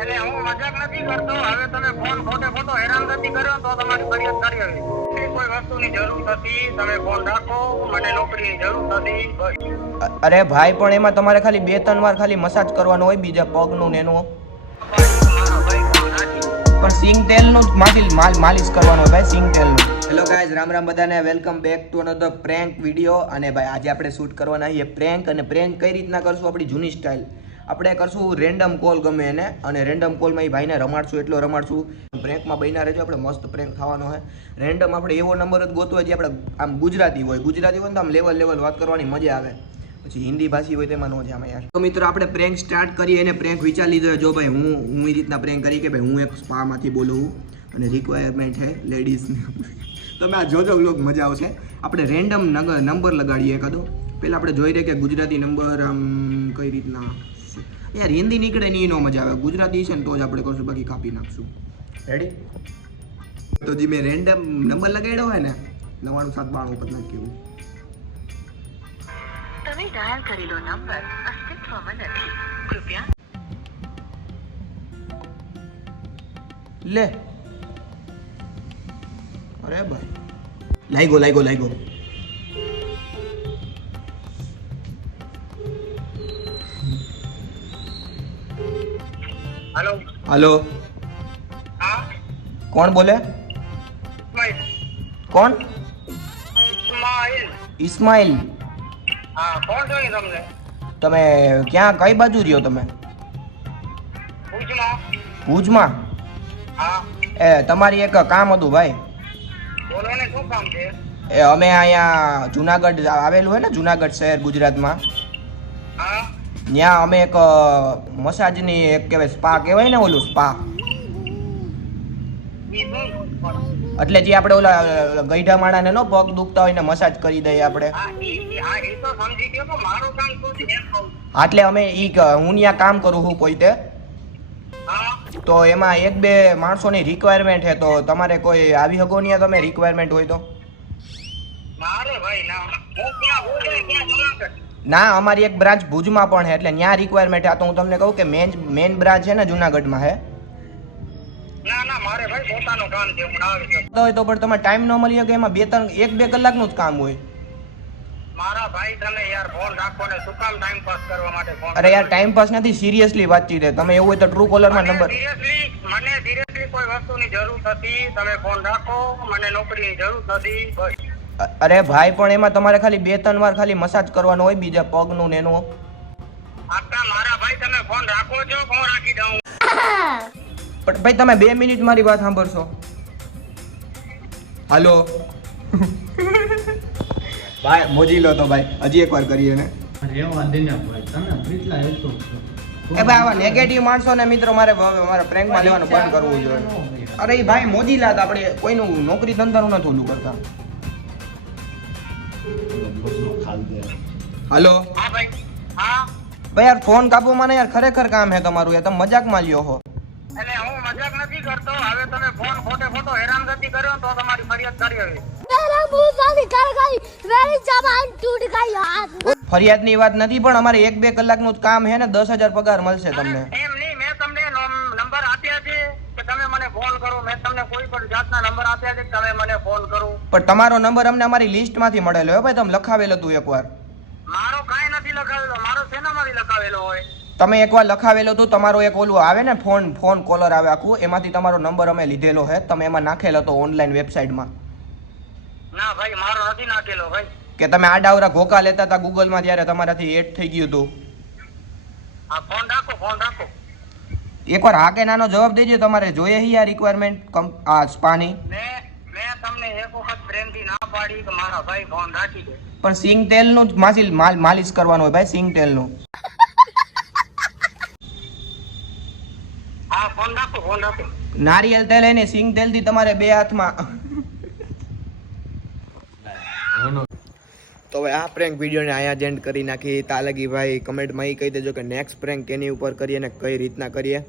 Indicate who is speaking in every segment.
Speaker 1: એટલે હું મજાક નથી કરતો. હવે તમે ફોન ખોટે ખોટો હેરાન નથી કર્યો તો તમારી ફરિયાદ કરી આવી.
Speaker 2: અરે ભાઈ, પણ એમાં તમારે ખાલી બે ત્રણ વાર ખાલી મસાજ કરવાનો હોય, બીજા પગનું ને પણ સિંગ તેલનું માલિશ માલ- માલિશ કરવાનો હોય ભાઈ, સિંગ તેલનું. હેલો ગાઈઝ રામ રામ બધાને. Welcome back to another prank video અને ભાઈ, આજે આપણે શૂટ કરવાના છીએ પ્રેન્ક અને પ્રેન્ક કઈ રીતના કરશું? આપણી જૂની સ્ટાઇલ આપણે કરશું રેન્ડમ કોલ ગમે એને, અને રેન્ડમ કોલમાં એ ભાઈને રમાડશું, એટલો રમાડશું. પ્રેન્કમાં બન્યા રહેજો, આપણે મસ્ત પ્રેન્ક થવાનો હોય રેન્ડમ આપણે એવો નંબર જ ગોતવો હોય જે આપણે આમ ગુજરાતી હોય. ગુજરાતી હોય ને તો આમ લેવલ લેવલ વાત કરવાની મજા આવે. પછી હિન્દી ભાષી હોય તેમાં નો જામે યાર. તો મિત્રો, આપણે પ્રેન્ક સ્ટાર્ટ કરીએ, એને પ્રેન્ક વિચારી લીધો જો ભાઈ હું હું એ રીતના પ્રેન્ક કરી કે ભાઈ હું એક સ્પામાંથી બોલું અને રિક્વાયરમેન્ટ છે લેડીઝને તમે આ જોજો લોક મજા આવશે. આપણે રેન્ડમ નંબર લગાડીએ એકાદો પહેલાં આપણે જોઈ રહીએ કે ગુજરાતી નંબર આમ કઈ રીતના યાર હિન્દી નીકળે નહીં એનો મજા આવે. ગુજરાતી છે ને તો જ આપણે કરશું બાકી કાપી નાખશું. રેડી તો જે મેં રેન્ડમ નંબર લગાડ્યો હોય ને નવાણું સાત બાણું ઉપર નાખ્યું
Speaker 3: તમે ડાયલ કરેલો નંબર અસ્તિત્વમાં નથી. કૃપયા.
Speaker 2: લે. અરે ભાઈ. લાગ્યો લાઈગો લાગ્યો
Speaker 1: હાલો.
Speaker 2: કોણ બોલે? કોણ?
Speaker 1: ઇસ્માઇલ
Speaker 2: તમે ક્યાં કઈ બાજુ રહ્યો તમે?
Speaker 1: ભુજમાં.
Speaker 2: એ તમારી એક કામ હતું ભાઈ. એ અમે અહીંયા જુનાગઢ આવેલું હોય ને જુનાગઢ શહેર ગુજરાતમાં. ત્યાં અમે એક મસાજની એક કહેવાય સ્પા કહેવાય ને ઓલું સ્પા એટલે જે આપણે ઓલા ગઈઢા માણાને નો પગ દુખતા હોય ને મસાજ કરી દઈએ આપણે. એટલે અમે ઈ હું ત્યાં કામ કરું છું કોઈ
Speaker 1: તે.
Speaker 2: તો એમાં એક બે માણસોની રિક્વાયરમેન્ટ છે તો તમારે કોઈ આવી શકો નહીં તમે રિક્વાયરમેન્ટ હોય તો?
Speaker 1: મારે ભાઈ ના હું ક્યાં હું ક્યાં ક્યાં જુનાગઢ
Speaker 2: ના અમારી એક બ્રાન્ચ ભુજમાં પણ છે એટલે ત્યાં રિક્વાયરમેન્ટ આ તો હું તમને કહું કે મેન મેન બ્રાન્ચ છે ને જુનાગઢમાં છે
Speaker 1: ના ના મારે ભાઈ પોતાનું કામ છે હું આવી શકું
Speaker 2: તો તો પણ તમે ટાઈમ ન મળી શકે એમાં બે ત્રણ એક બે કલાકનું જ કામ હોય?
Speaker 1: મારા ભાઈ તમે યાર ફોન રાખો ને શું કામ ટાઈમ પાસ કરવા માટે ફોન
Speaker 2: અરે યાર ટાઈમ પાસ નથી સિરિયસલી વાતચીત છે તમે એવું હોય તો ટ્રુ કોલરમાં નંબર
Speaker 1: સિરિયસલી મને સિરિયસલી કોઈ વસ્તુની જરૂર નથી. તમે ફોન રાખો મને નોકરીની જરૂર નથી બસ.
Speaker 2: અરે ભાઈ પણ એમાં તમારે ખાલી બે ત્રણ વાર ખાલી મસાજ કરવાનો હોય બીજા પગનું ને એનું.
Speaker 1: આખા મારા ભાઈ તમે ફોન રાખો છો ફોન રાખી દઉં.
Speaker 2: પણ ભાઈ તમે બે મિનિટ મારી વાત સાંભળશો. હાલો. ભાઈ મોજી લો તો ભાઈ હજી એકવાર કરીએ ને.
Speaker 4: રેવા દે ને ભાઈ તમે કેટલા એટલું
Speaker 2: એ ભાઈ આવા નેગેટિવ માણસો ને મિત્રો મારે મારે પ્રેન્કમાં લેવાનું બંધ કરવું જોઈએ. અરે ભાઈ મોજી લાત આપણે કોઈનું નોકરી ધંધાનું નથી ઓલું કરતા. હલો.
Speaker 1: ભાઈ.
Speaker 2: યાર ફોન કાપો મને યાર ખરેખર કામ હે તમારું યાર તમે મજાકમાં લ્યો હો.
Speaker 1: એટલે હું મજાક નથી કરતો. હવે તમે ફોન ખોટે ખોટો હેરાનગતિ કર્યો તો તમારી ફરિયાદ કરી
Speaker 5: હવે.
Speaker 2: ફરિયાદની વાત નથી પણ અમારે એક બે કલાકનું કામ હે ને દસ હજાર પગાર મળશે તમને.
Speaker 1: એમ નહીં મેં તમને નંબર આપ્યા છે કે તમે ફોન કરો. મેં તમને કોઈ પણ જાતના નંબર આપ્યા છે તમે મને ફોન કરો.
Speaker 2: પણ તમારો નંબર અમને અમારી લિસ્ટમાંથી મળેલો હે ભાઈ તમે લખાવેલ હતું એકવાર.
Speaker 1: મારો કાંઈ નથી લખાવેલો. મારો શેનામાંથી લખાવેલો હોય?
Speaker 2: તમે એકવાર લખાવેલો તો તમારો એક ઓલું આવે ને ફોન ફોન કોલર આવે આખું એમાંથી તમારો નંબર અમે લીધેલો છે તમે એમાં નાખેલો હતો ઓનલાઈન વેબસાઇટમાં
Speaker 1: ના ભાઈ મારો નથી નાખેલો ભાઈ.
Speaker 2: કે તમે આ ડાવરા ઘોકા લેતા હતા ગૂગલમાં ત્યારે તમારાથી એડ થઈ ગયું હતું
Speaker 1: હા ફોન રાખો ફોન રાખો.
Speaker 2: એકવાર હા કે નાનો જવાબ દેજો તમારે જોઈએ હી આ રિક્વાયરમેન્ટ આ સ્પાની.
Speaker 1: મેં મેં તમને એક વખત પ્રેમથી ના પાડી કે મારા ભાઈ ફોન રાખી દે.
Speaker 2: પણ સિંગ તેલનું નું માસિલ માલ માલિશ કરવાનું હોય ભાઈ સિંગ તેલનું.
Speaker 1: હા ફોન રાખો ફોન રાખો.
Speaker 2: નારિયેલ તેલ એને સિંગ તેલથી તમારે બે હાથમાં. તો હવે આ પ્રેન્ક વિડીયોને અહીંયા જ એન્ડ કરી નાખી. તાલગીભાઈ કમેન્ટમાં એ કહી દેજો કે નેક્સ્ટ પ્રેન્ક કેની ઉપર કરીએ અને કઈ રીતના કરીએ.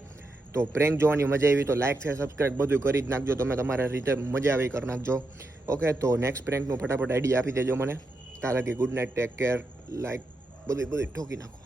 Speaker 2: તો પ્રેન્ક જોવાની મજા આવી તો લાઇક છે સબસ્ક્રાઈબ બધું કરી જ નાખજો. તમે તમારા રીતે મજા આવી કરી નાખજો. ઓકે તો નેક્સ્ટ પ્રેન્કનું ફટાફટ આઈડિયા આપી દેજો મને. તાલગી good night take care like બધી બધી ઠોકી નાખો.